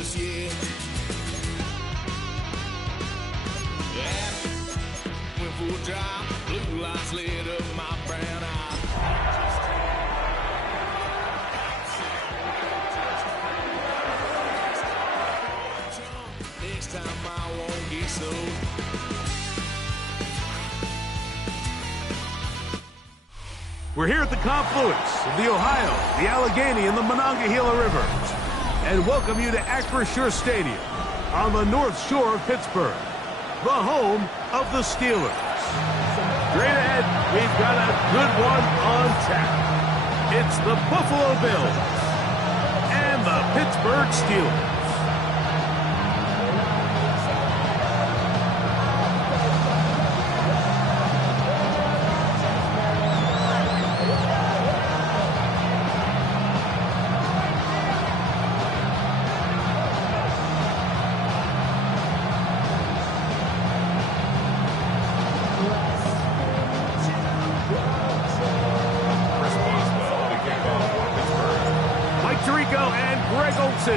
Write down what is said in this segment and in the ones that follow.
just yet. Yeah, went for a drive, blue lights lit up my brown eye. Next time I won't get so. We're here at the confluence of the Ohio, the Allegheny, and the Monongahela Rivers, and welcome you to Str8t Stadium on the North Shore of Pittsburgh, the home of the Steelers. Straight ahead, we've got a good one on tap. It's the Buffalo Bills and the Pittsburgh Steelers.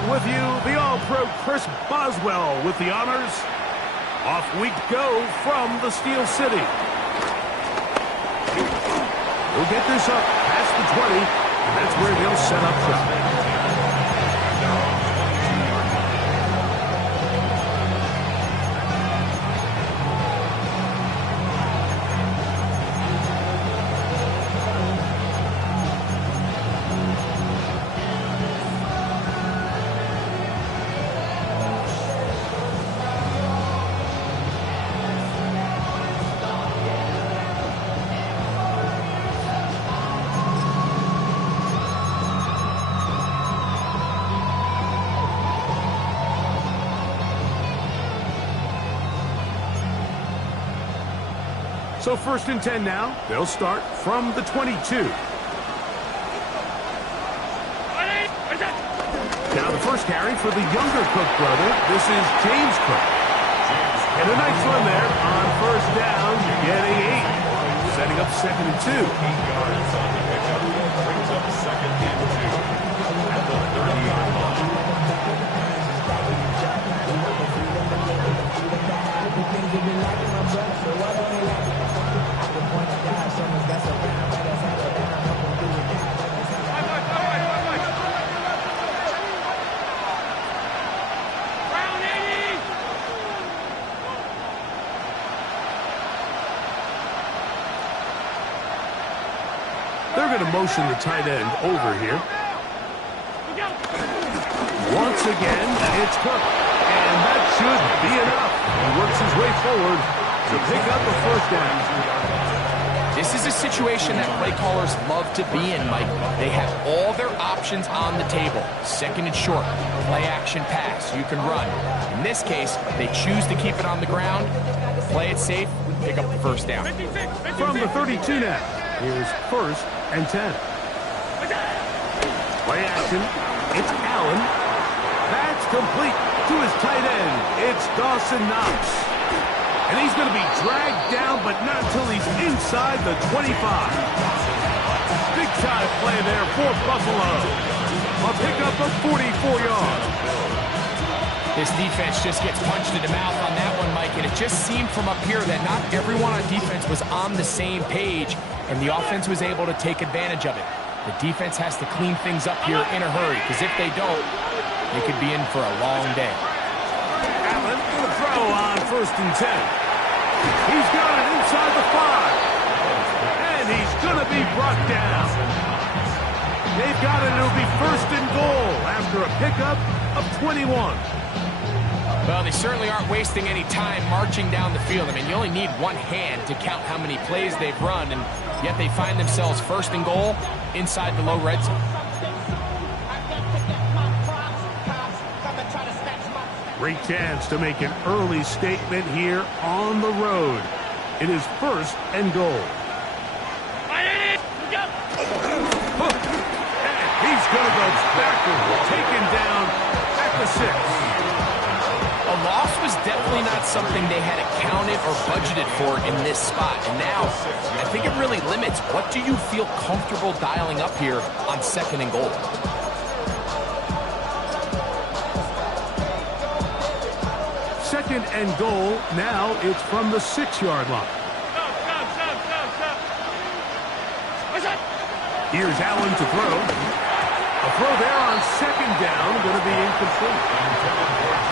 With you, the All-Pro Chris Boswell with the honors. Off we go from the Steel City. We'll get this up past the 20, and that's where they'll set up shop. So 1st and 10 now. They'll start from the 22. Now the first carry for the younger Cook brother. This is James Cook. And a nice run there on 1st down, getting 8. Setting up 2nd and 2. 8 yards on the pickup. Brings up 2nd and 2 at the 30-yard line. They're going to motion the tight end over here. Once again, it's Cook. And that should be enough. He works his way forward to pick up a 1st down. This is a situation that play callers love to be in, Mike. They have all their options on the table. 2nd and short, play action pass, you can run. In this case, they choose to keep it on the ground, play it safe, pick up the 1st down. From the 32 now, here's 1st and 10. Play action, it's Allen. That's complete to his tight end. It's Dawson Knox. And he's going to be dragged down, but not until he's inside the 25. Big time play there for Buffalo. A pickup of 44 yards. This defense just gets punched in the mouth on that one, Mike, and it just seemed from up here that not everyone on defense was on the same page, and the offense was able to take advantage of it. The defense has to clean things up here in a hurry, because if they don't, they could be in for a long day. Allen going to throw on 1st and 10. He's got it inside the 5. And he's going to be brought down. They've got it. It'll be 1st and goal after a pickup of 21. Well, they certainly aren't wasting any time marching down the field. I mean, you only need one hand to count how many plays they've run, and yet they find themselves 1st and goal inside the low red zone. Great chance to make an early statement here on the road. It is 1st and goal. And he's going to go backward, taken down at the 6. A loss was definitely not something they had accounted or budgeted for in this spot. And now, I think it really limits what do you feel comfortable dialing up here on 2nd and goal. Second and goal. Now it's from the 6-yard line. Here's Allen to throw. A throw there on second down, going to be incomplete.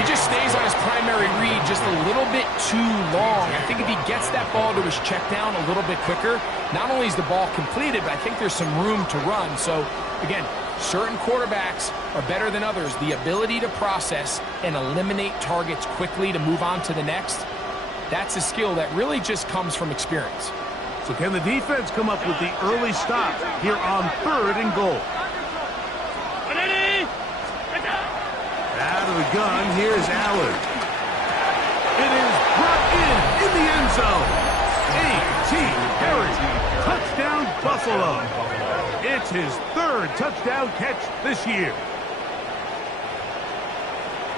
He just stays on his primary read just a little bit too long. I think if he gets that ball to his check down a little bit quicker, not only is the ball completed, but I think there's some room to run. So, again, certain quarterbacks are better than others. The ability to process and eliminate targets quickly to move on to the next, that's a skill that really just comes from experience. So can the defense come up with the early stop here on third and goal? Out of the gun, here's Allen. It is brought in the end zone. A.T. Perry, touchdown Buffalo. It's his third touchdown catch this year.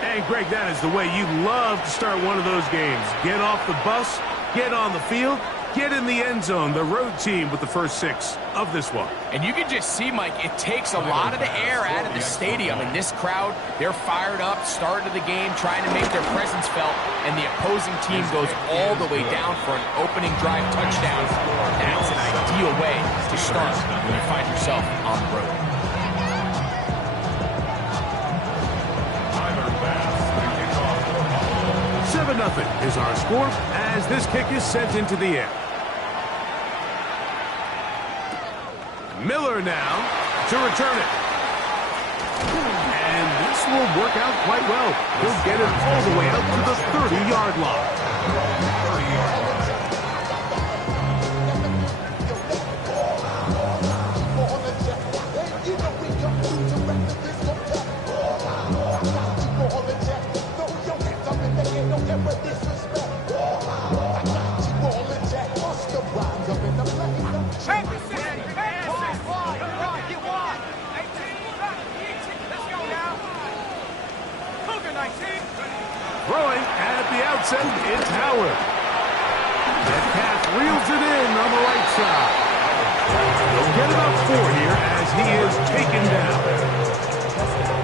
And Greg, that is the way you love to start one of those games. Get off the bus, get on the field, get in the end zone. The road team with the first 6 of this one. And you can just see, Mike, it takes a lot of the air out of the stadium. And this crowd, they're fired up, start of the game, trying to make their presence felt. And the opposing team goes all the way down for an opening drive touchdown. That's an ideal way to start when you find yourself on the road. 7-0 is our score as this kick is sent into the air. Miller now to return it. And this will work out quite well. He'll get it all the way out to the 30-yard line. Throwing at the outset, it's Howard. Metcalf reels it in on the right side. He'll get about 4 here as he is taken down.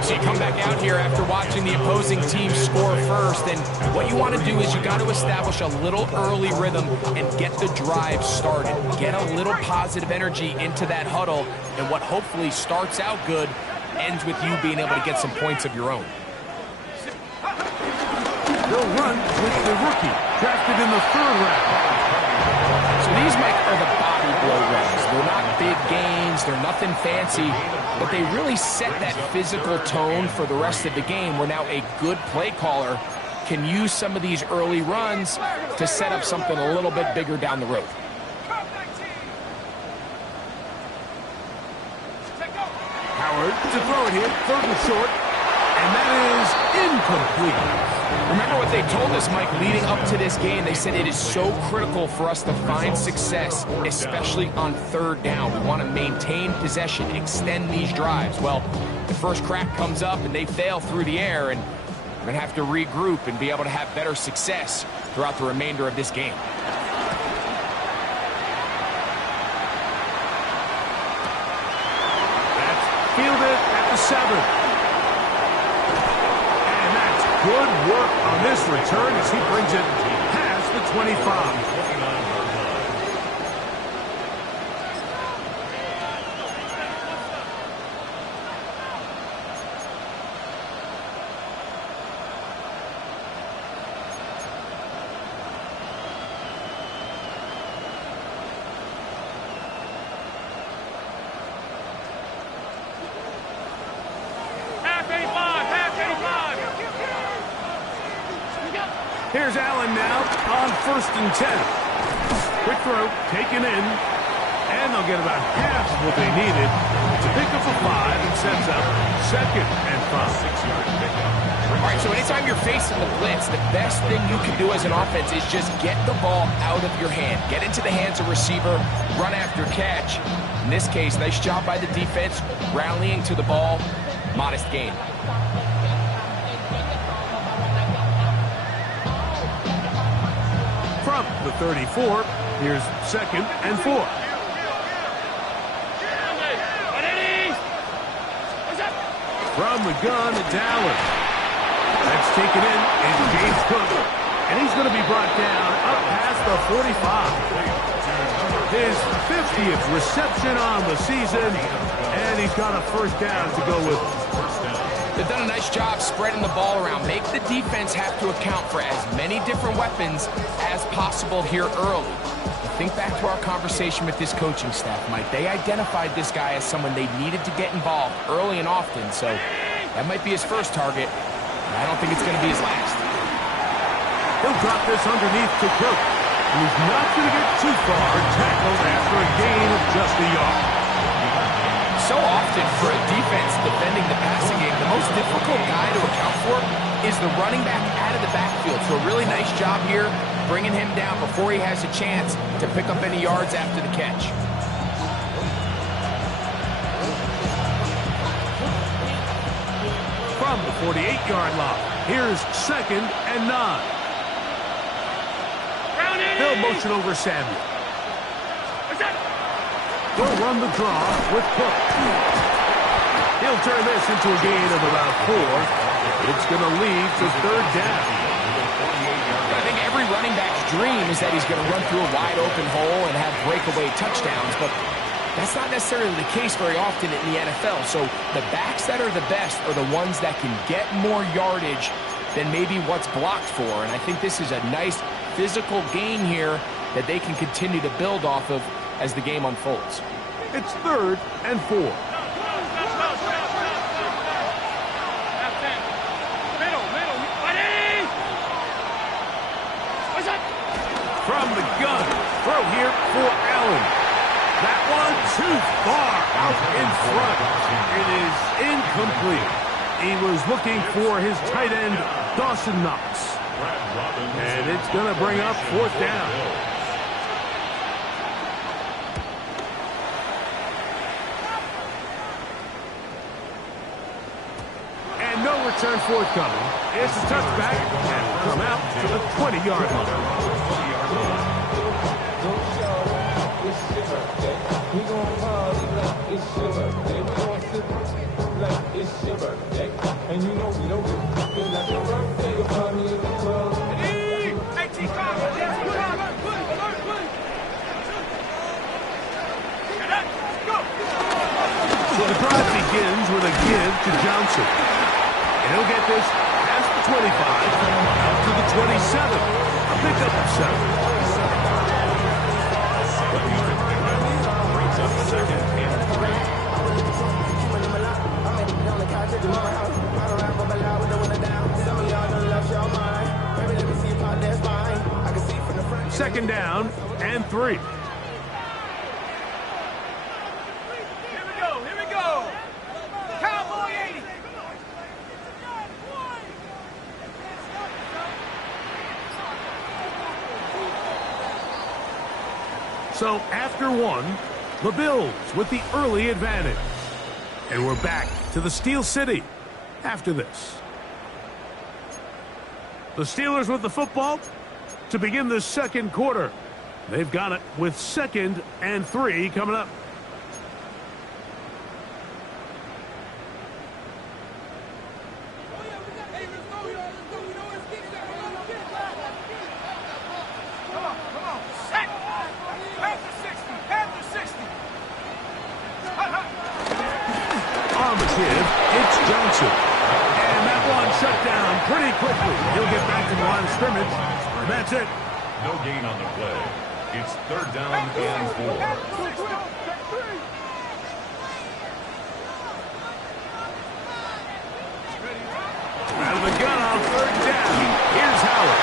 So you come back out here after watching the opposing team score first, and what you want to do is you got to establish a little early rhythm and get the drive started. Get a little positive energy into that huddle, and what hopefully starts out good ends with you being able to get some points of your own. They'll run with the rookie, drafted in the 3rd round. So these, Mike, are the body blow runs. They're not big gains, they're nothing fancy, but they really set that physical tone for the rest of the game where now a good play caller can use some of these early runs to set up something a little bit bigger down the road. Howard to throw it here, 3rd and short, and that is incomplete. Remember what they told us, Mike, leading up to this game. They said it is so critical for us to find success, especially on 3rd down. We want to maintain possession, extend these drives. Well, the first crack comes up and they fail through the air, and we're going to have to regroup and be able to have better success throughout the remainder of this game. That's fielded at the 7. Good work on this return as he brings it past the 25. Here's Allen now on 1st and 10. Quick throw, taken in, and they'll get about half what they needed to pick up a 5 and sets up 2nd and 5. 6-yard pickup. All right, so anytime you're facing the blitz, the best thing you can do as an offense is just get the ball out of your hand. Get into the hands of receiver, run after catch. In this case, nice job by the defense, rallying to the ball, modest gain. From the 34, here's 2nd and 4. From the gun, it's Allen. That's taken in is James Cook. And he's going to be brought down up past the 45. His 50th reception on the season, and he's got a first down to go with it. They've done a nice job spreading the ball around. Make the defense have to account for as many different weapons as possible here early. Think back to our conversation with this coaching staff, Mike. They identified this guy as someone they needed to get involved early and often, so that might be his first target. I don't think it's going to be his last. He'll drop this underneath to Cook, who's not going to get too far, tackled after a gain of just a yard. So often for a defense defending the passing game, the most difficult guy to account for is the running back out of the backfield. So a really nice job here, bringing him down before he has a chance to pick up any yards after the catch. From the 48-yard line, here's 2nd and 9. They'll motion over Samuel. They'll run the draw with Cook. He'll turn this into a gain of about 4. It's going to lead to 3rd down. I think every running back's dream is that he's going to run through a wide-open hole and have breakaway touchdowns, but that's not necessarily the case very often in the NFL. So the backs that are the best are the ones that can get more yardage than maybe what's blocked for, and I think this is a nice physical gain here that they can continue to build off of as the game unfolds. It's 3rd and 4. From the gun, throw here for Allen. That one too far out in front. It is incomplete. He was looking for his tight end, Dawson Knox. And it's going to bring up 4th down. And no return forthcoming. It's a touchback and will come out to the 20-yard line. And you know we don't get like your birthday, you'll find me in the club. So the drive begins with a give to Johnson. And he'll get this past the 25, out to the 27. A pickup of 7. Brings up 2nd and 3. Second down and 3. Here we go. Cowboy 80. So after 1, the Bills with the early advantage. And we're back to the Steel City after this. The Steelers with the football to begin the 2nd quarter. They've got it with 2nd and 3 coming up. On the kid, it's Johnson. And that one shut down pretty quickly. He'll get back to the line of scrimmage. And that's it. No gain on the play. It's 3rd down and 4. Out of the gun on 3rd down. Here's Howard.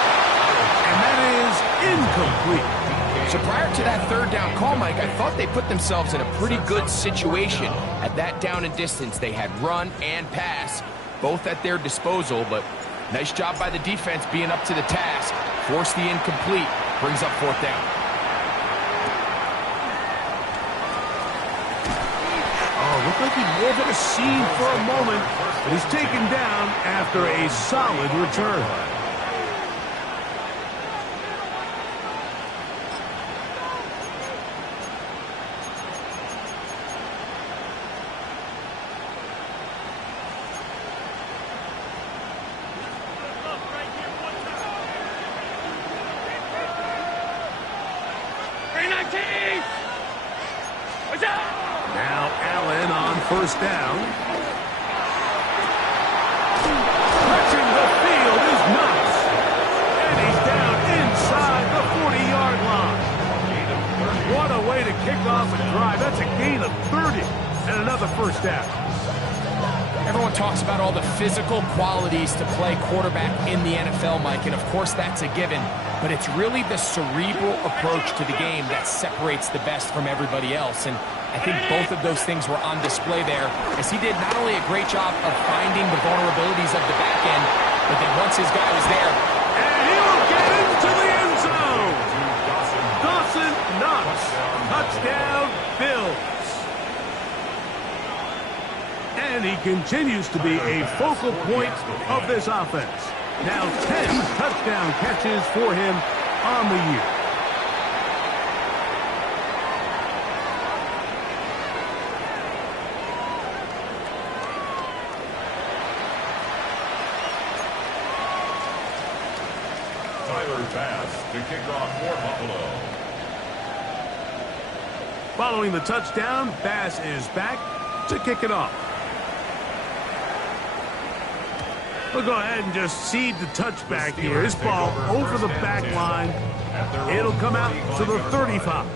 And that is incomplete. So prior to that 3rd down call, Mike, I thought they put themselves in a pretty good situation at that down and distance. They had run and pass, both at their disposal, but nice job by the defense being up to the task. Force the incomplete, brings up 4th down. Oh, looked like he wove in a seam for a moment, but he's taken down after a solid return. Now Allen on first down. Stretching the field is Knox. And he's down inside the 40-yard line. What a way to kick off a drive. That's a gain of 30 and another first down. Everyone talks about all the physical qualities to play quarterback in the NFL, Mike, and of course that's a given, but it's really the cerebral approach to the game that separates the best from everybody else, and I think both of those things were on display there, as he did not only a great job of finding the vulnerabilities of the back end, but then once his guy was there, and he will get into the end zone. Dawson Knox, touchdown Bills. And he continues to be a focal point of this offense. Now 10 touchdown catches for him on the year. Tyler Bass to kick off for Buffalo. Following the touchdown, Bass is back to kick it off. We'll go ahead and just seed the touchback here. His ball over the back line. It'll come out to the 35.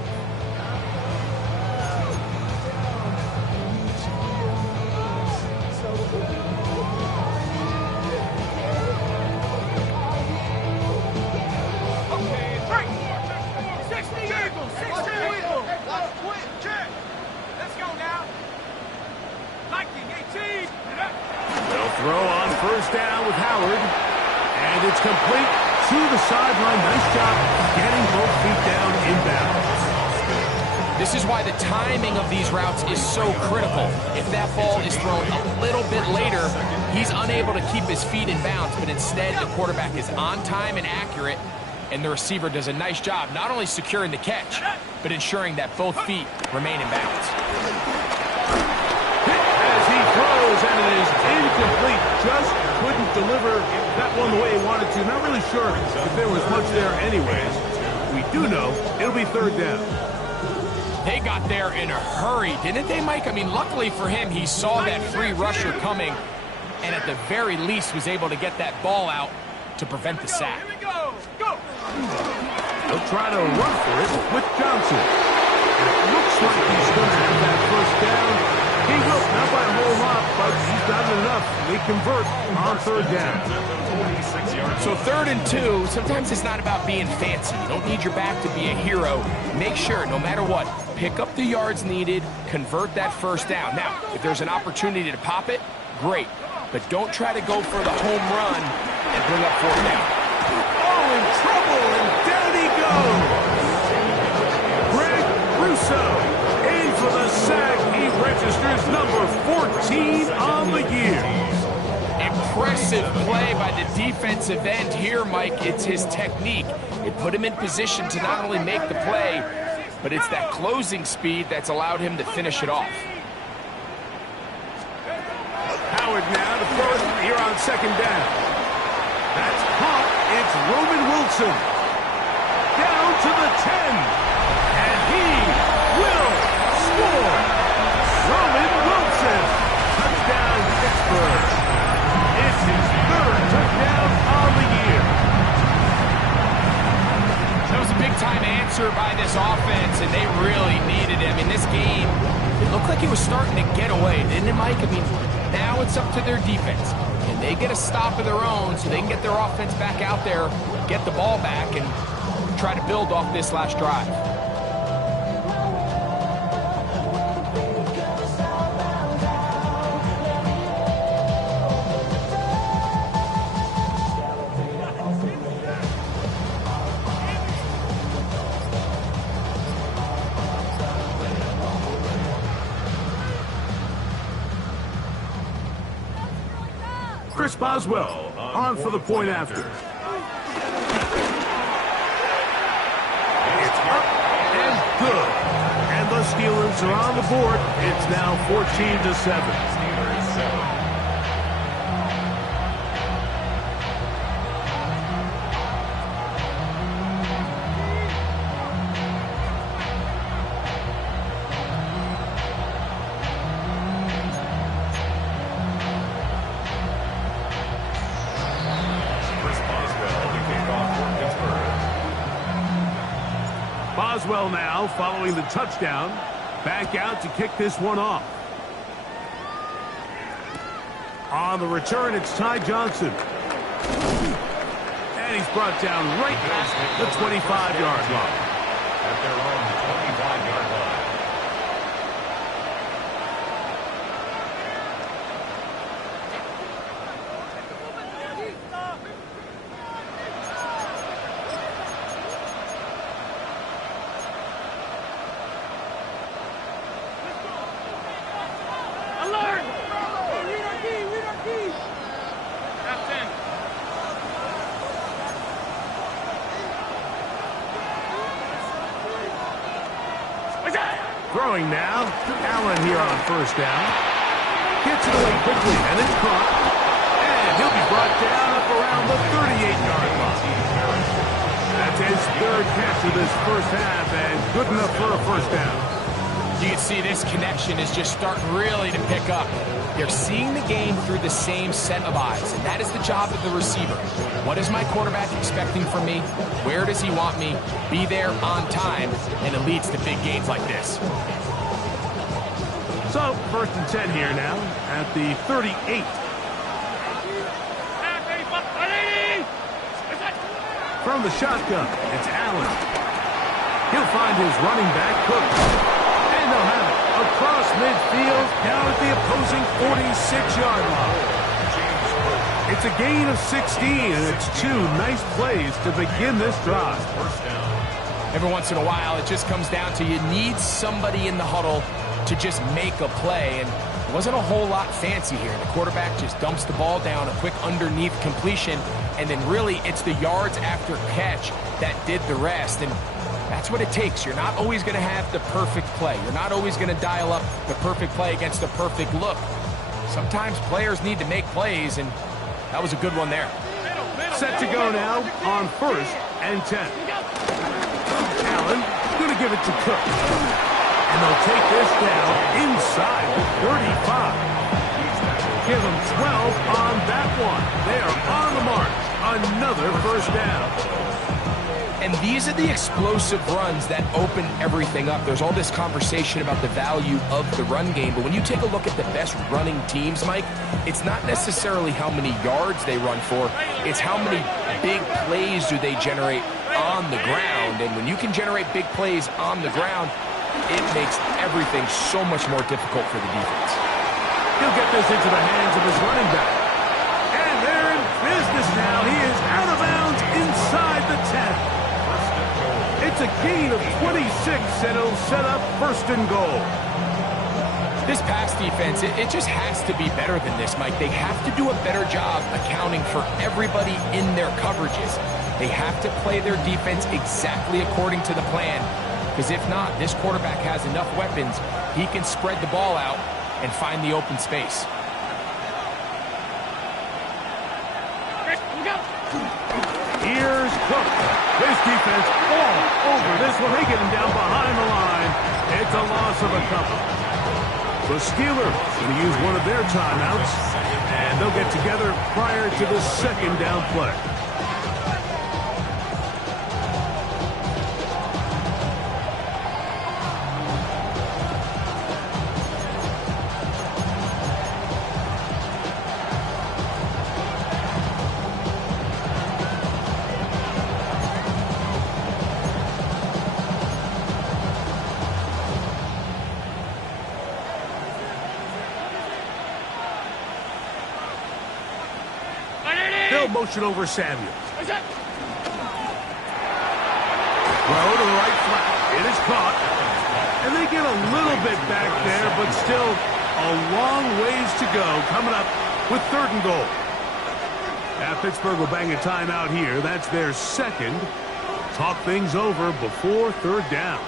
Throw on first down with Howard. And it's complete to the sideline. Nice job getting both feet down inbounds. this is why the timing of these routes is so critical. If that ball is thrown a little bit later, he's unable to keep his feet in bounds, but instead the quarterback is on time and accurate, and the receiver does a nice job not only securing the catch, but ensuring that both feet remain in bounds. As he throws, and it is incomplete. Just couldn't deliver that one the way he wanted to. Not really sure if there was much there anyways. We do know it'll be third down. They got there in a hurry, didn't they, Mike? I mean, luckily for him, he saw that free rusher coming, and at the very least was able to get that ball out to prevent the sack. He'll try to run for it with Johnson. It looks like he's going to have that first down. He will, not by a whole lot, but he's got it enough. They convert on third down. So 3rd and 2, sometimes it's not about being fancy. You don't need your back to be a hero. Make sure, no matter what, pick up the yards needed, convert that first down. Now, if there's an opportunity to pop it, great. But don't try to go for the home run and bring up 4th down. Oh, in trouble, and down he goes. Greg Russo in for the sack. He registers number 14 on the year. Impressive play by the defensive end here, Mike. It's his technique. It put him in position to not only make the play, but it's that closing speed that's allowed him to finish it off. Howard now to first here on 2nd down. That's caught. It's Roman Wilson. Down to the 10. And he will score. Roman Wilson. Touchdown, Pittsburgh. It's his 3rd touchdown on the year. That was a big-time answer by this offense, and they really needed him. In this game, it looked like he was starting to get away, didn't it, Mike? I mean, now it's up to their defense. Can they get a stop of their own so they can get their offense back out there, get the ball back, and try to build off this last drive? Chris Boswell on for the point after. It's up and good. And the Steelers are on the board. It's now 14-7. Boswell now, following the touchdown, back out to kick this one off. On the return, it's Ty Johnson. And he's brought down right at the 25-yard line. At their own 25-yard line. Throwing now, Allen here on first down. Gets it away quickly, and it's caught. And he'll be brought down up around the 38-yard line. That's his third catch of this first half, and good enough for a first down. You can see this connection is just starting really to pick up. They're seeing the game through the same set of eyes, and that is the job of the receiver. What is my quarterback expecting from me? Where does he want me? Be there on time, and it leads to big gains like this. So, 1st and 10 here now at the 38. From the shotgun, it's Allen. He'll find his running back, Cook. And they'll have it across midfield, down at the opposing 46-yard line. It's a gain of 16, and it's 2 nice plays to begin this drive. First down. Every once in a while, it just comes down to you need somebody in the huddle to just make a play, and it wasn't a whole lot fancy here. The quarterback just dumps the ball down, a quick underneath completion, and then really it's the yards after catch that did the rest, and that's what it takes. You're not always going to have the perfect play. You're not always going to dial up the perfect play against the perfect look. Sometimes players need to make plays, and that was a good one there. Set to go now on 1st and 10. Allen going to give it to Cook. And they'll take this down inside the 35. Give them 12 on that one. They are on the mark. Another first down. And these are the explosive runs that open everything up. There's all this conversation about the value of the run game, but when you take a look at the best running teams, Mike, it's not necessarily how many yards they run for, it's how many big plays do they generate on the ground. And when you can generate big plays on the ground, it makes everything so much more difficult for the defense. He'll get this into the hands of his running back. And they're in business now. He is out of bounds inside the 10. It's a gain of 26, and it'll set up 1st and goal. This pass defense, it just has to be better than this, Mike. They have to do a better job accounting for everybody in their coverages. They have to play their defense exactly according to the plan. Because if not, this quarterback has enough weapons, he can spread the ball out and find the open space. Here's Cook. This defense all over this one. They get him down behind the line. It's a loss of a couple. The Steelers going to use one of their timeouts, and they'll get together prior to the 2nd down play. Motion over Samuels. Throw to the right flat. It is caught. And they get a little bit back there, but still a long ways to go coming up with 3rd and goal. Pittsburgh will bang a timeout here. That's their 2nd. Talk things over before 3rd down.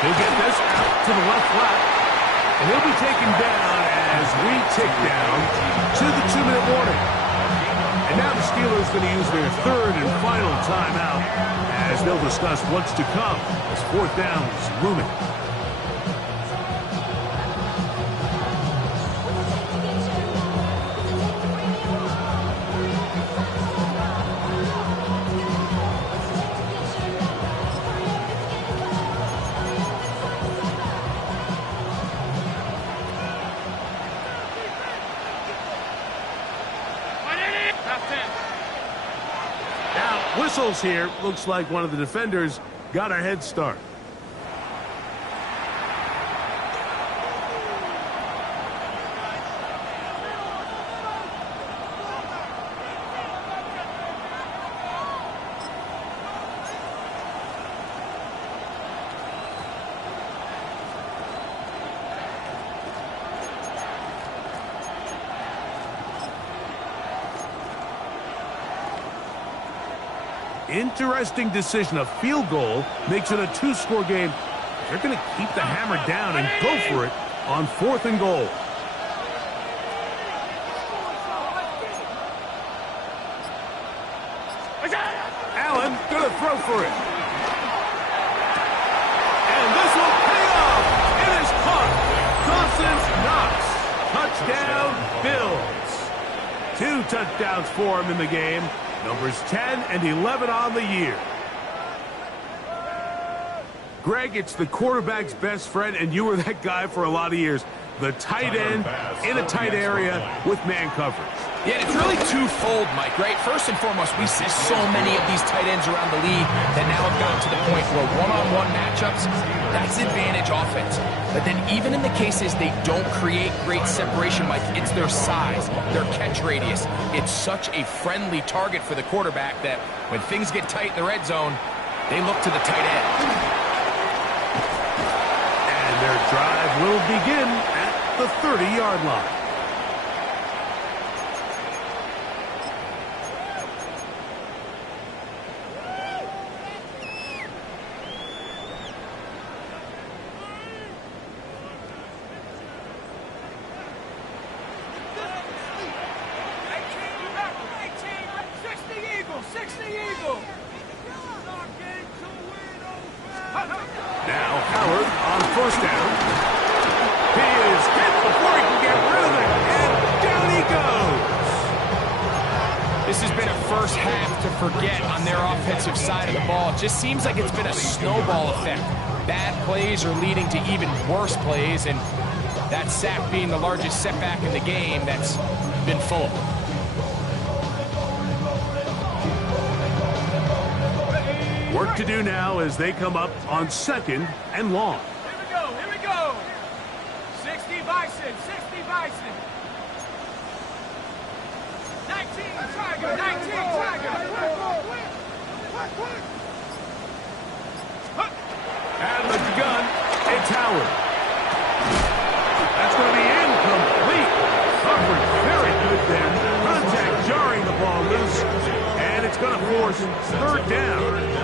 He'll get this out to the left flat. And he'll be taken down as we tick down to the 2-minute warning. And now the Steelers going to use their third and final timeout as they'll discuss what's to come as fourth down is looming. Whistles here. Looks like one of the defenders got a head start. Interesting decision. A field goal makes it a 2-score game. They're going to keep the hammer down and go for it on 4th and goal. Allen going to throw for it. And this will pay off. It is caught. Dawson Knox. Touchdown, Bills. 2 touchdowns for him in the game. Numbers 10 and 11 on the year. Greg, it's the quarterback's best friend, and you were that guy for a lot of years. The tight end in a tight area with man coverage. Yeah, it's really twofold, Mike, right? First and foremost, we see so many of these tight ends around the league that now have gotten to the point where one-on-one matchups, that's advantage offense. But then even in the cases they don't create great separation, Mike, it's their size, their catch radius. It's such a friendly target for the quarterback that when things get tight in the red zone, they look to the tight end. And their drive will begin at the 30-yard line. Now Howard on 1st down. He is hit before he can get rid of it, and down he goes. This has been a first half to forget on their offensive side of the ball. It just seems like it's been a snowball effect. Bad plays are leading to even worse plays, and that sack being the largest setback in the game that's been full of them. Work to do now as they come up on 2nd and long. Here we go. 60 Bison, 60 Bison. 19 Tiger, 19 Tiger. And the gun, it's Howard. That's going to be incomplete. Coverage very good there. Contact jarring the ball loose. And it's going to force 3rd down.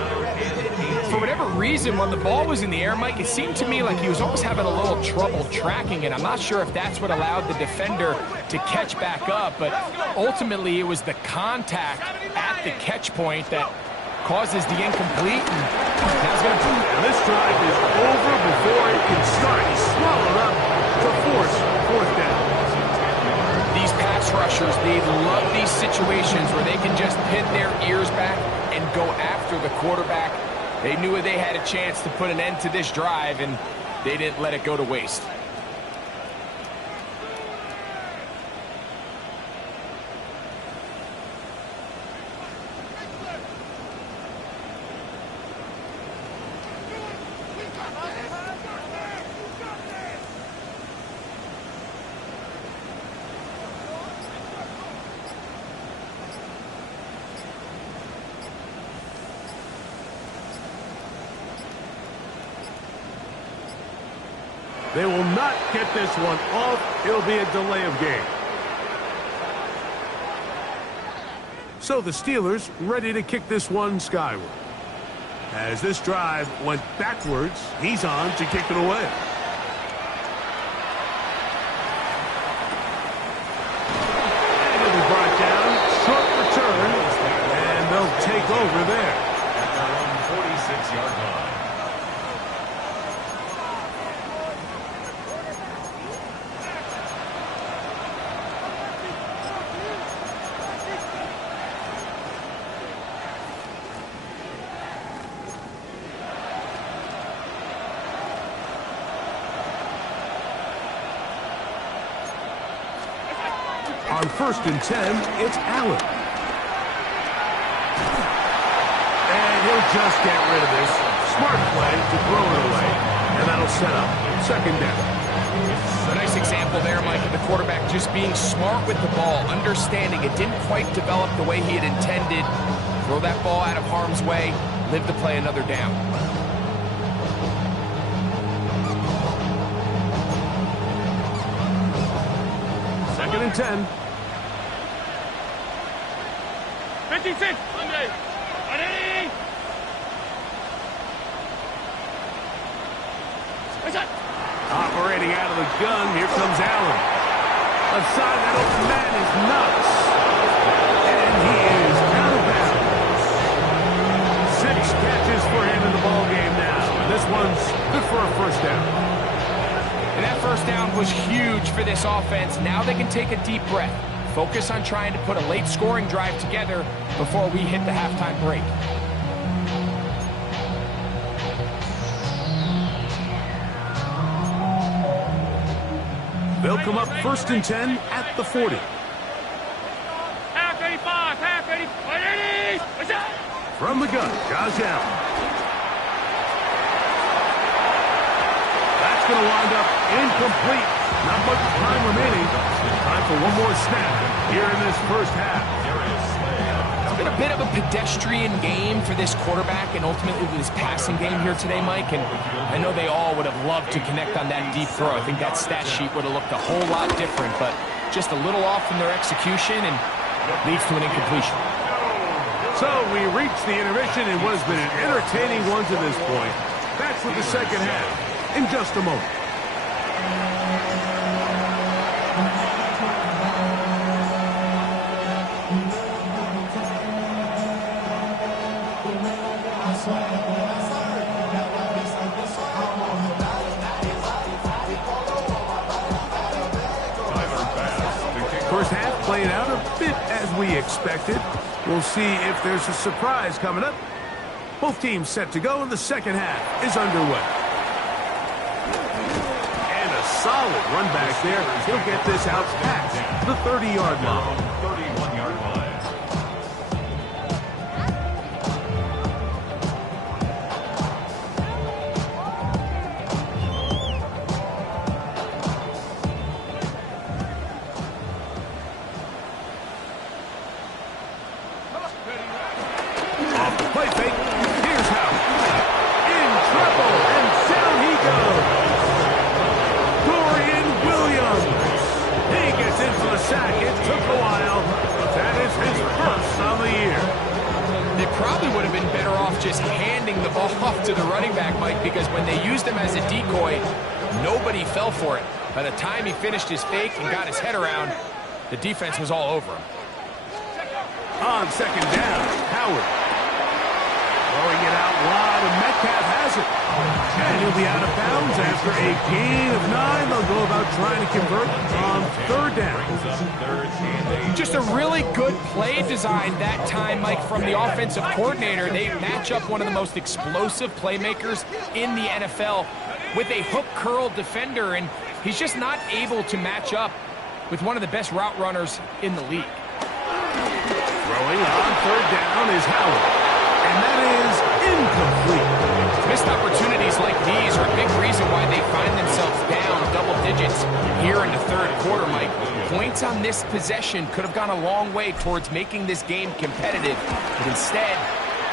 For whatever reason, when the ball was in the air, Mike, it seemed to me like he was almost having a little trouble tracking it. I'm not sure if that's what allowed the defender to catch back up, but ultimately it was the contact at the catch point that causes the incomplete. And this drive is over before it can start. He's swallowed up to force 4th down. These pass rushers, they love these situations where they can just pin their ears back and go after the quarterback. They knew they had a chance to put an end to this drive, and they didn't let it go to waste. They will not get this one off. It'll be a delay of game. So the Steelers ready to kick this one skyward. As this drive went backwards, he's on to kick it away. take over there. At their own 46-yard line. On 1st and 10, it's Allen. And he'll just get rid of this. Smart play to throw it away. And that'll set up 2nd down. A nice example there, Mike, of the quarterback just being smart with the ball, understanding it didn't quite develop the way he had intended. Throw that ball out of harm's way, live to play another down. Second and 10. 56, Monday. Ready? Operating out of the gun, here comes Allen. Aside that open man is nuts. And he is out of bounds. 6 catches for him in the ball game now. And this one's good for a 1st down. And that 1st down was huge for this offense. Now they can take a deep breath. Focus on trying to put a late scoring drive together before we hit the halftime break. They'll come up 1st and 10 at the 40. Half 85, half 80. Ready? From the gun, Josh Allen. That's going to wind up incomplete. Not much time remaining. Time for one more snap here in this 1st half. It's been a bit of a pedestrian game for this quarterback and ultimately this passing game here today, Mike. And I know they all would have loved to connect on that deep throw. I think that stat sheet would have looked a whole lot different, but just a little off in their execution and leads to an incompletion. So we reach the intermission in what has been an entertaining one to this point. Back with the 2nd half in just a moment. First half played out a bit as we expected. We'll see if there's a surprise coming up. Both teams set to go, and the 2nd half is underway. And a solid run back there. He'll get this out past the 30-yard line. 31-yard line. Off the play fake, here's Howard. In trouble, and down he goes. Dorian Williams. He gets in for the sack. It took a while, but that is his 1st on the year. They probably would have been better off just handing the ball off to the running back, Mike, because when they used him as a decoy, nobody fell for it. By the time he finished his fake and got his head around, the defense was all over him. On 2nd down, Howard. Throwing it out wide, and Metcalf has it. And he'll be out of bounds after a gain of 9. They'll go about trying to convert on 3rd down. Just a really good play design that time, Mike, from the offensive coordinator. They match up one of the most explosive playmakers in the NFL with a hook curl defender, and he's just not able to match up with one of the best route runners in the league. Throwing on 3rd down is Howard. And that is incomplete. Missed opportunities like these are a big reason why they find themselves down double digits here in the 3rd quarter, Mike. Points on this possession could have gone a long way towards making this game competitive, but instead,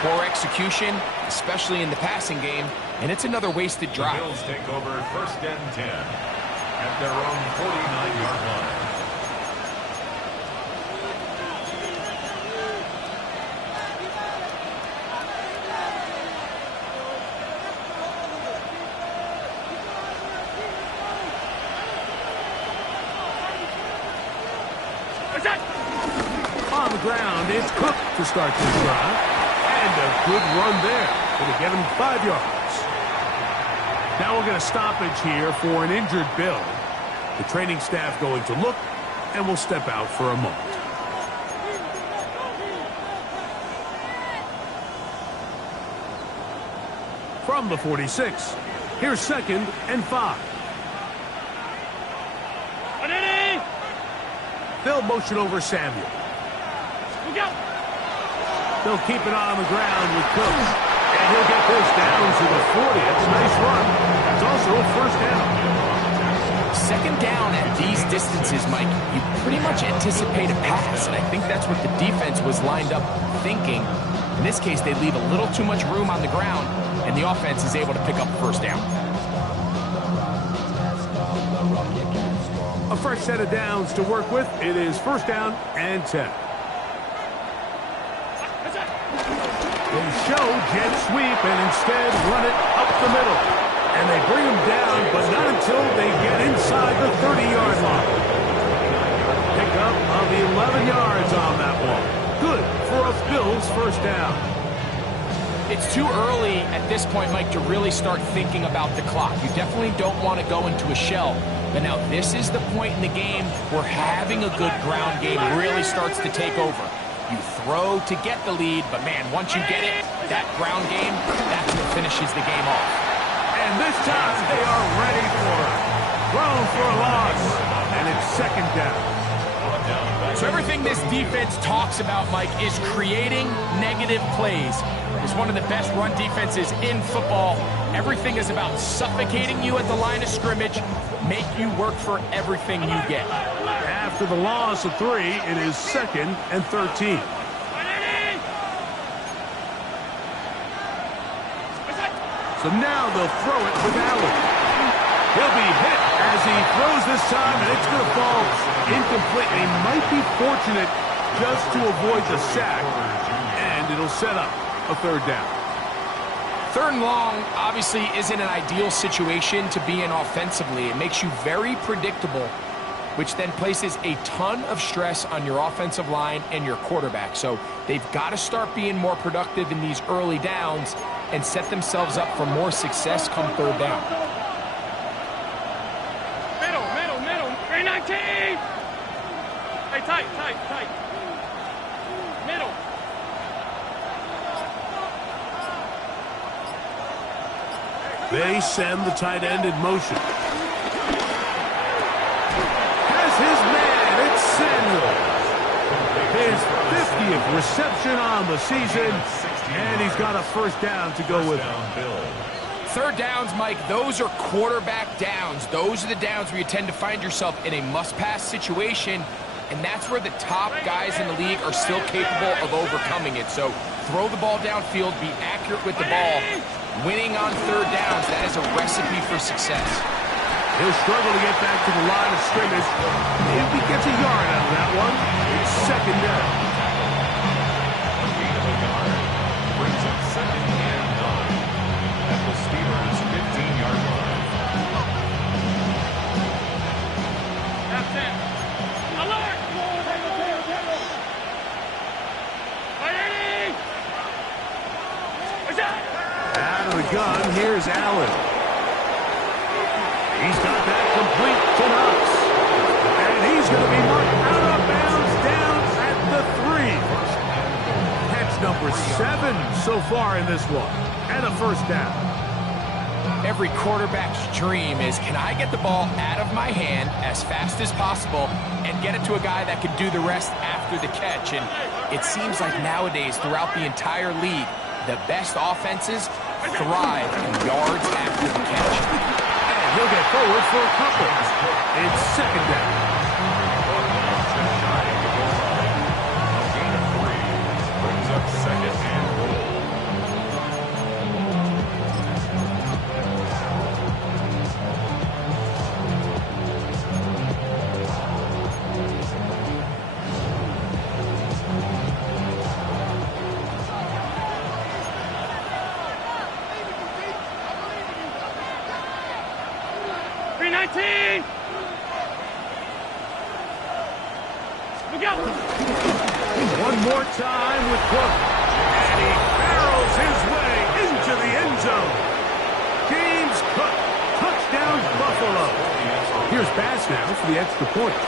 poor execution, especially in the passing game, and it's another wasted drive. The Bills take over 1st and 10 at their own 49-yard line. On the ground, it's Cook to start this drive. And a good run there. Going to get him 5 yards. Now we're going to stoppage here for an injured Bill. The training staff going to look, and will step out for a moment. From the 46, here's 2nd and 5. They'll motion over Samuel. They'll keep it on the ground with Cook. And he'll get this down to the 40. It's a nice run. It's also a first down. 2nd down at these distances, Mike, you pretty much anticipate a pass, and I think that's what the defense was lined up thinking. In this case, they leave a little too much room on the ground, and the offense is able to pick up first down. A fresh set of downs to work with. It is 1st down and 10. They show jet sweep and instead run it up the middle. And they bring him down, but not until they get inside the 30-yard line. Pick up of 11 yards on that one. Good for a Bills first down. It's too early at this point, Mike, to really start thinking about the clock. You definitely don't want to go into a shell. But now this is the point in the game where having a good ground game really starts to take over. You throw to get the lead, but man, once you get it, that ground game, that's what finishes the game off. And this time they are ready for it. Thrown for a loss, and it's 2nd down. So everything this defense talks about, Mike, is creating negative plays. It's one of the best run defenses in football. Everything is about suffocating you at the line of scrimmage, make you work for everything you get. After the loss of 3, it is 2nd and 13. So now they'll throw it with Allen. He'll be hit as he throws this time, and it's going to fall incomplete. He might be fortunate just to avoid the sack, and it'll set up a 3rd down. 3rd and long obviously isn't an ideal situation to be in offensively. It makes you very predictable, which then places a ton of stress on your offensive line and your quarterback. So they've got to start being more productive in these early downs and set themselves up for more success come 3rd down. Middle. 319. Hey, tight. Middle. They send the tight end in motion. Has his man, it's Samuel. His 50th reception on the season, and he's got a 1st down to go with him. 3rd downs, Mike, those are quarterback downs. Those are the downs where you tend to find yourself in a must-pass situation, and that's where the top guys in the league are still capable of overcoming it. So throw the ball downfield, be accurate with the ball. Winning on 3rd downs, that is a recipe for success. He'll struggle to get back to the line of scrimmage. If he gets a yard out of that one, it's 2nd down. Brings up 2nd and 9 at the Steelers' 15-yard line. Captain. Alert! Out of the gun, here's Allen. He's got that complete to Knox. And he's going to be marked out of bounds down at the 3. Catch number 7 so far in this one. And a 1st down. Every quarterback's dream is, can I get the ball out of my hand as fast as possible and get it to a guy that can do the rest after the catch? And it seems like nowadays, throughout the entire league, the best offenses thrive in yards after the catch. And he'll get forward for a couple. It's 2nd down. Gain of 3 brings up 2nd and goal. One more time with Cook. And he point.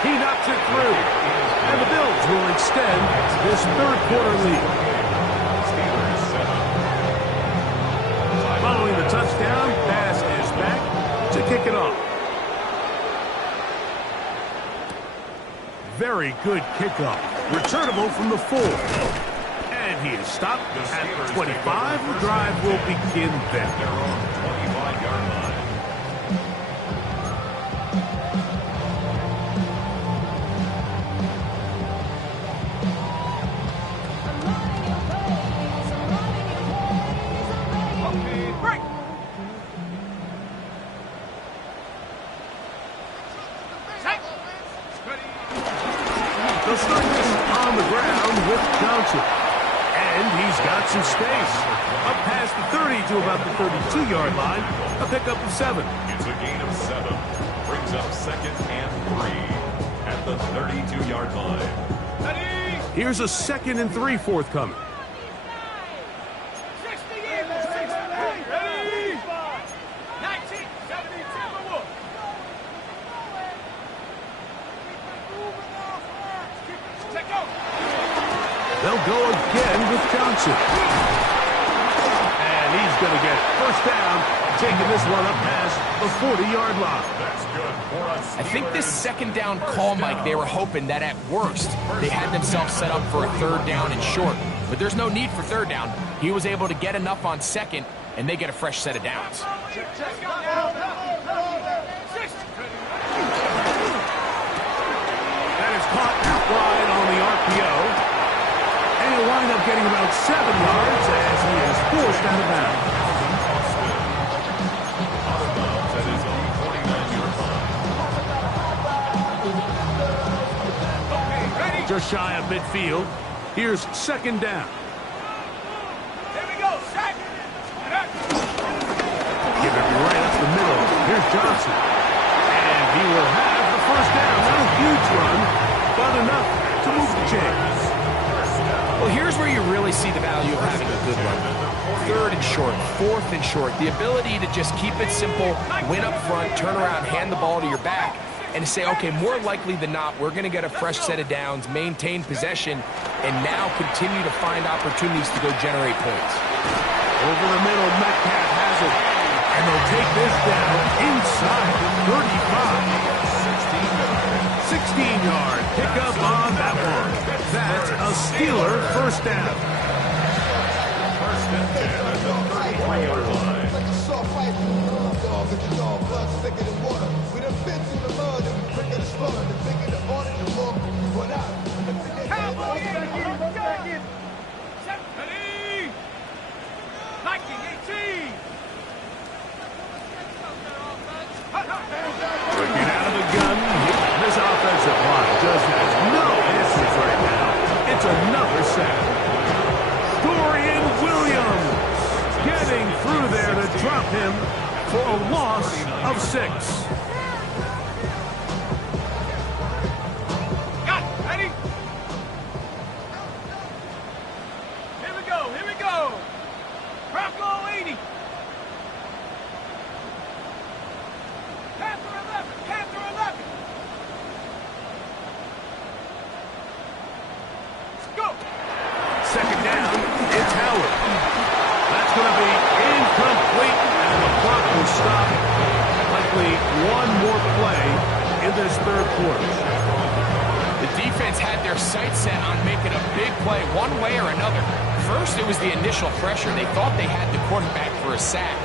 He knocks it through. And the Bills will extend this third quarter lead. Following the touchdown, pass is back to kick it off. Very good kickoff. Returnable from the 4. And he is stopped at the 25. The drive will begin then. They're on the 25-yard line. They'll start this on the ground with Johnson. And he's got some space. Up past the 30 to about the 32-yard line. A pickup of 7. It's a gain of 7. Brings up 2nd and 3 at the 32-yard line. Here's a 2nd and 3 forthcoming. 60 Eagles, 60. Ready? 19, 70, Timberwolves. Take over. They'll go again with Johnson. And he's going to get first down, taking this one up past the 40-yard line. That's good for us. I think this second down call, Mike, they were hoping that at worst they had themselves set up for a third down and short. But there's no need for third down. He was able to get enough on second, and they get a fresh set of downs. That is caught out wide on the RPO. And he'll wind up getting about 7 yards as he is forced out of bounds. Out of bounds at his own 49-yard line. Just shy of midfield. Here's second down. Here we go, sack. Give it right up the middle. Here's Johnson. And he will have the first down. Not a huge run, but enough to move the chains. Well, here's where you really see the value of having a good run. Third and short, fourth and short. The ability to just keep it simple, win up front, turn around, hand the ball to your back, and say, okay, more likely than not, we're going to get a fresh set of downs, maintain possession, and now continue to find opportunities to go generate points. Over the middle, Metcalf has it. And they'll take this down inside the 35. 16-yard pickup on that one. That's a Steeler first down. First and 10 at the 33-yard line. Ready? 19, 18. Looking out of the gun. This offensive line just has no answers right now. It's another sack. Dorian Williams getting through there to drop him for a loss of 6. Got it. Ready? Here we go. Here we go. Bronco 80. Panther 11. Panther 11. Go. Second down, it's Howard. That's going to be incomplete, and the clock will stop. Likely one more play in this third quarter. The defense had their sights set on making a big play one way or another. First, it was the initial pressure. They thought they had the quarterback for a sack.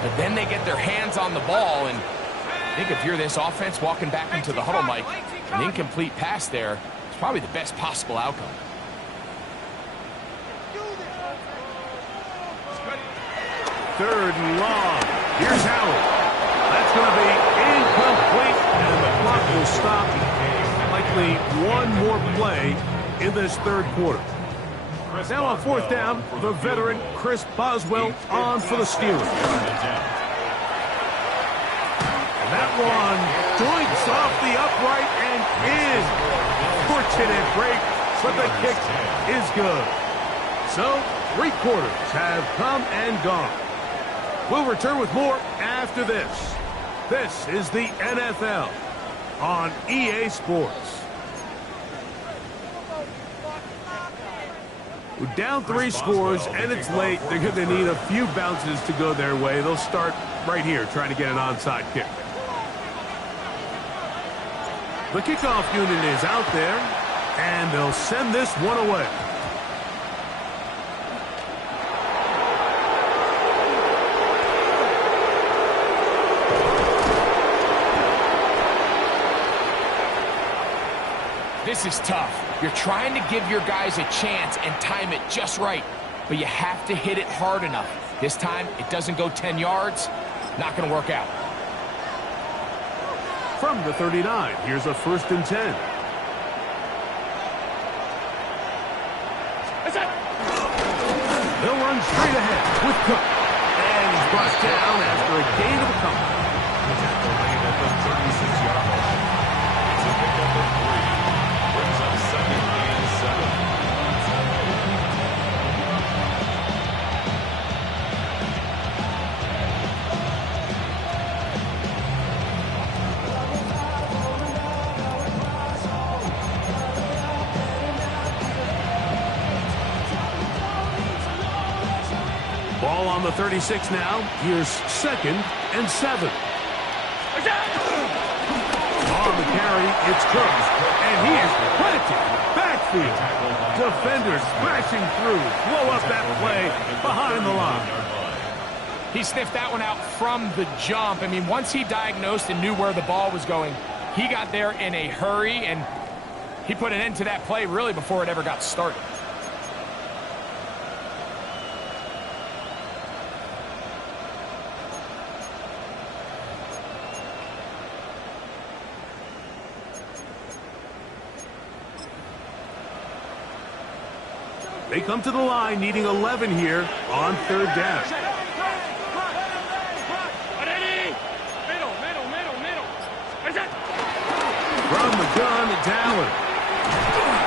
But then they get their hands on the ball, and I think if you're this offense walking back into the huddle, Mike, an incomplete pass there is probably the best possible outcome. Third and long. Here's Howard. That's going to be incomplete, and the clock will stop. Likely one more play in this third quarter. Now on fourth down, the veteran Chris Boswell on for the Steelers. And that one joints off the upright and in. Fortunate break, but the kick is good. So, 3 quarters have come and gone. We'll return with more after this. This is the NFL. on EA Sports. We're down 3 scores, and it's late. They're going to need a few bounces to go their way. They'll start right here, trying to get an onside kick. The kickoff unit is out there, and they'll send this one away. This is tough. You're trying to give your guys a chance and time it just right, but you have to hit it hard enough. This time, it doesn't go 10 yards. Not going to work out. From the 39, here's a 1st and 10. They'll run straight ahead with Cook. And he's brought down after a gain of a couple. He's at the lane at the 36-yard line. It's a pickup of 3. Brings up 2nd and 7. Ball on the 36 now. Here's 2nd and 7. On the carry, it's Cook. And he is planted. Backfield. Defenders crashing through. Blow up that play behind the line. He sniffed that one out from the jump. I mean, once he diagnosed and knew where the ball was going, he got there in a hurry, and he put an end to that play really before it ever got started. They come to the line needing 11 here on 3rd down. From the gun, it's Allen.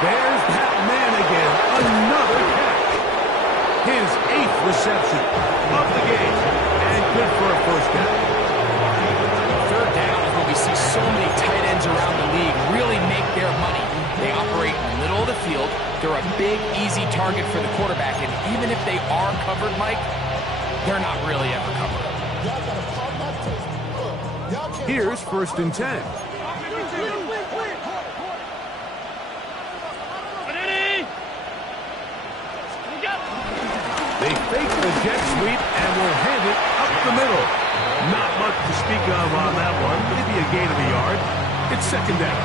There's that man again. Another catch. His 8th reception of the game. And good for a 1st down. 3rd down is when we see so many tight ends around the league really make their money. They operate in the middle of the field. They're a big, easy target for the quarterback. And even if they are covered, Mike, they're not really ever covered. Here's 1st and 10. They fake the jet sweep and will hand it up the middle. Not much to speak of on that one. Maybe a gain of a yard. It's 2nd down.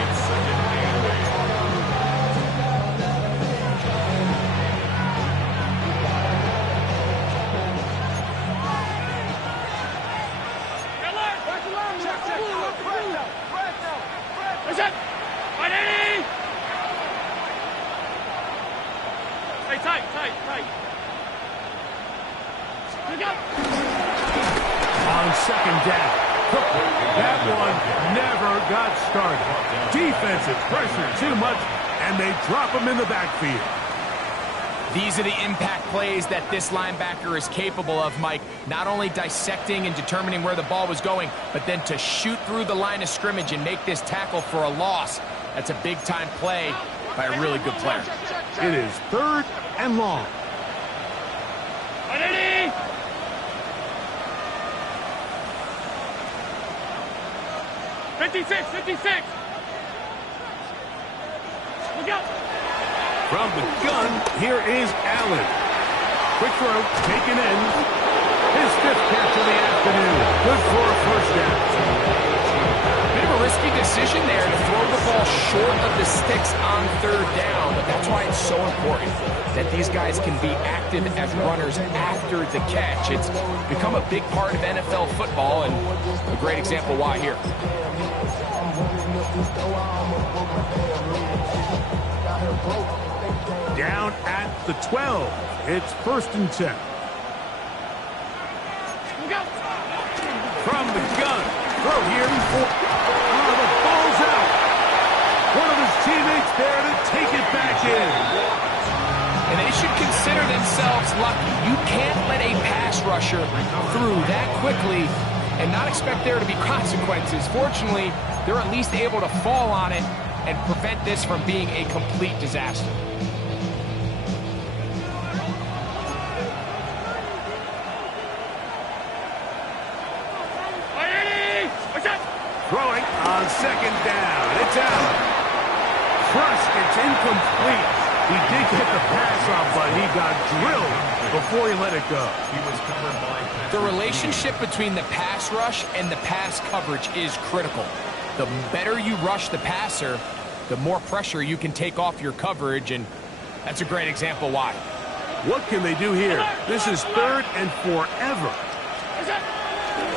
It's 2nd and 8. Tight. On 2nd down. That one never got started. Defensive pressure too much, and they drop him in the backfield. These are the impact plays that this linebacker is capable of, Mike. Not only dissecting and determining where the ball was going, but then to shoot through the line of scrimmage and make this tackle for a loss. That's a big-time play by a really good player. It is 3rd and long. 56. Look out. From the gun, here is Allen. Quick throw, taken in. His 5th catch of the afternoon. Good for a 1st down. Bit of a risky decision there to throw the ball short of the sticks on 3rd down, but that's why it's so important that these guys can be active as runners after the catch. It's become a big part of NFL football, and a great example why here. Down at the 12. It's 1st and 10. From the gun. Throw here. The ball's out. One of his teammates there to take it back in. And they should consider themselves lucky. You can't let a pass rusher through that quickly and not expect there to be consequences. Fortunately, they're at least able to fall on it and prevent this from being a complete disaster. Throwing on second down. It's out. First, it's incomplete. He did get the pass off, but he got drilled before he let it go. He was covered by The relationship between the pass rush and the pass coverage is critical. The better you rush the passer, the more pressure you can take off your coverage, and that's a great example why. What can they do here? This is 3rd and forever.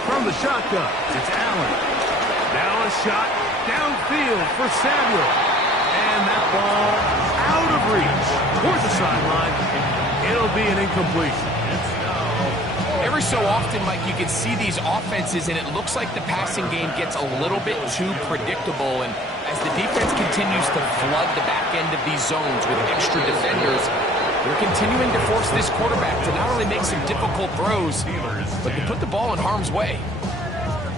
From the shotgun, it's Allen. Now a shot downfield for Samuel. And that ball out of reach towards the sideline. It'll be an incompletion. Every so often, Mike, you can see these offenses, and it looks like the passing game gets a little bit too predictable. And as the defense continues to flood the back end of these zones with extra defenders, they're continuing to force this quarterback to not only make some difficult throws, but to put the ball in harm's way.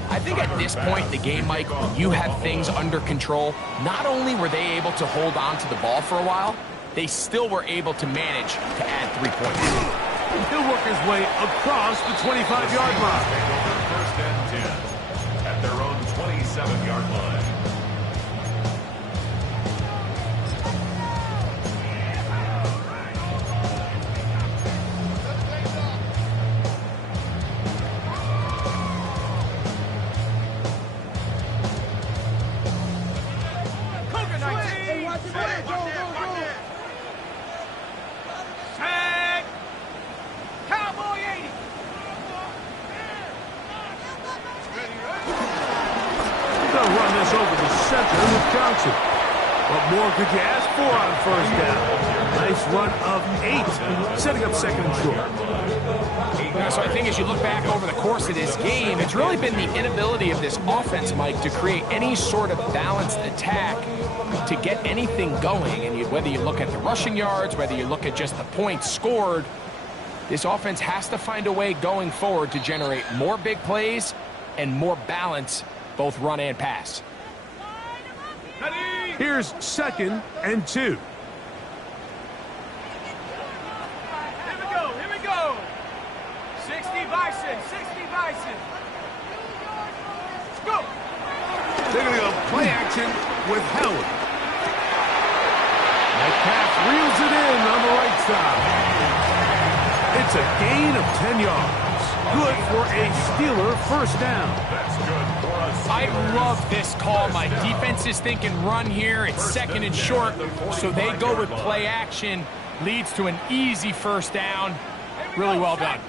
I think at this point in the game, Mike, when you have things under control, not only were they able to hold on to the ball for a while, they still were able to manage to add 3 points. He'll work his way across the 25-yard line. first and 10 at their own 27-yard line. What more could you ask for on first down? Nice run of 8, setting up second and short. So I think as you look back over the course of this game, it's really been the inability of this offense, Mike, to create any sort of balanced attack to get anything going. And whether you look at the rushing yards, whether you look at just the points scored, this offense has to find a way going forward to generate more big plays and more balance, both run and pass. Here's 2nd and 2. Here we go. 60 Bison, 60 Bison. Let's go. They're going to go play action with Howard. Metcalf reels it in on the right side. It's a gain of 10 yards. Good for a Steeler first down. That's good for us. I love this call, Mike. Defense is thinking run here. It's second and short, so they go with play action. Leads to an easy first down. Really well done.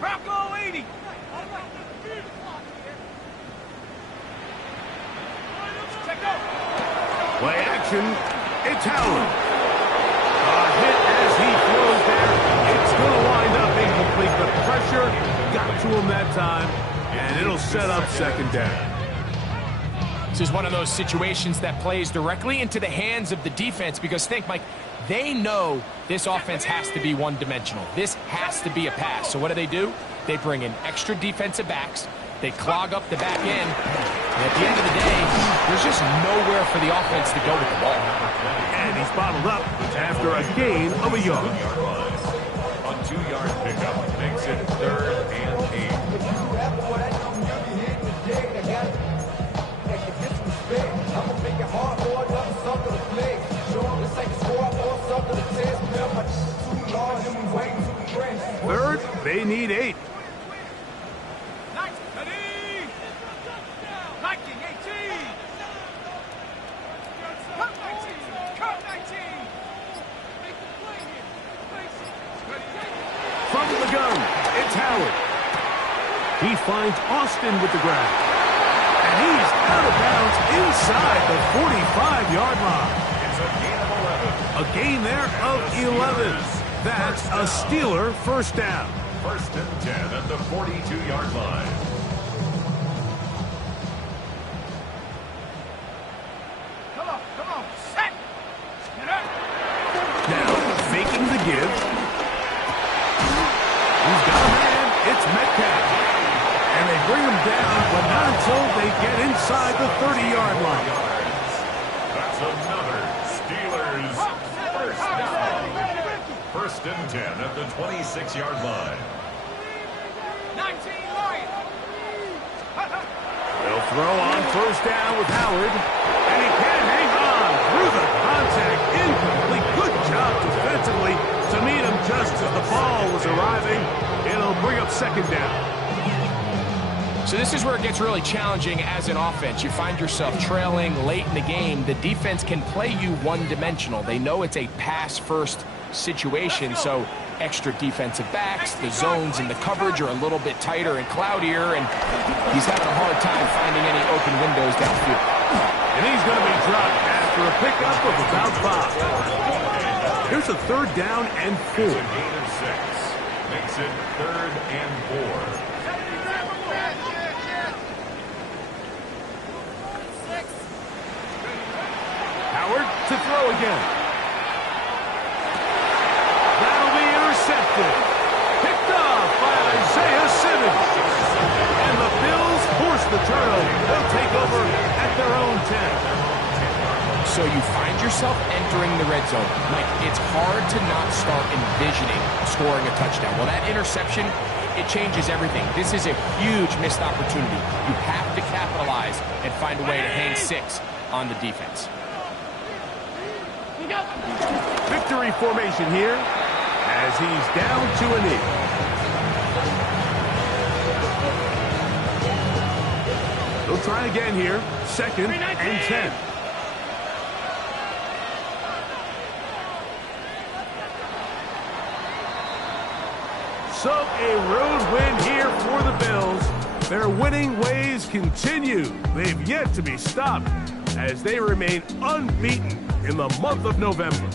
Bronco 80. Play action. It's Howard. A hit as he throws there. It's going to wind up incomplete. The pressure got to him that time, and it'll set up second down. This is one of those situations that plays directly into the hands of the defense because think, Mike, they know this offense has to be one-dimensional. This has to be a pass. So what do? They bring in extra defensive backs. They clog up the back end. And at the end of the day, there's just nowhere for the offense to go with the ball. And he's bottled up after a gain of a yard. On 2-yard pickup makes it 3rd and 8. Third, they need 8. From the gun, it's Howard. He finds Austin with the grab. And he's out of bounds inside the 45-yard line. It's a gain of 11. A gain there of 11. That's a Steeler first down. 1st and 10 at the 42-yard line. Come on, set. Get up. Now, faking the give. He's got a man. It's Metcalf. And they they get inside the 30-yard line. That's another Steelers first down. First and 10 at the 26-yard line. 19 Lions. They'll throw on first down with Howard, and he can't hang on through the contact. Incomplete. Good job defensively to meet him just as the ball was arriving. It'll bring up second down. So this is where it gets really challenging as an offense. You find yourself trailing late in the game. The defense can play you one-dimensional. They know it's a pass-first situation, so extra defensive backs, the zones and the coverage are a little bit tighter and cloudier, and he's having a hard time finding any open windows downfield. And he's going to be dropped after a pickup of about 5. Here's a third down and 4. It's a gain of 6. Makes it 3rd and 4. Howard to throw again. That'll be intercepted. Picked off by Isaiah Simmons. And the Bills force the turnover. They'll take over at their own 10. So you find yourself entering the red zone. Mike, it's hard to not start envisioning scoring a touchdown. Well, that interception, it changes everything. This is a huge missed opportunity. You have to capitalize and find a way to hang 6 on the defense. Victory formation here as he's down to a knee. They'll try again here. 2nd and 10. So a road win here for the Bills. Their winning ways continue. They've yet to be stopped as they remain unbeaten in the month of November.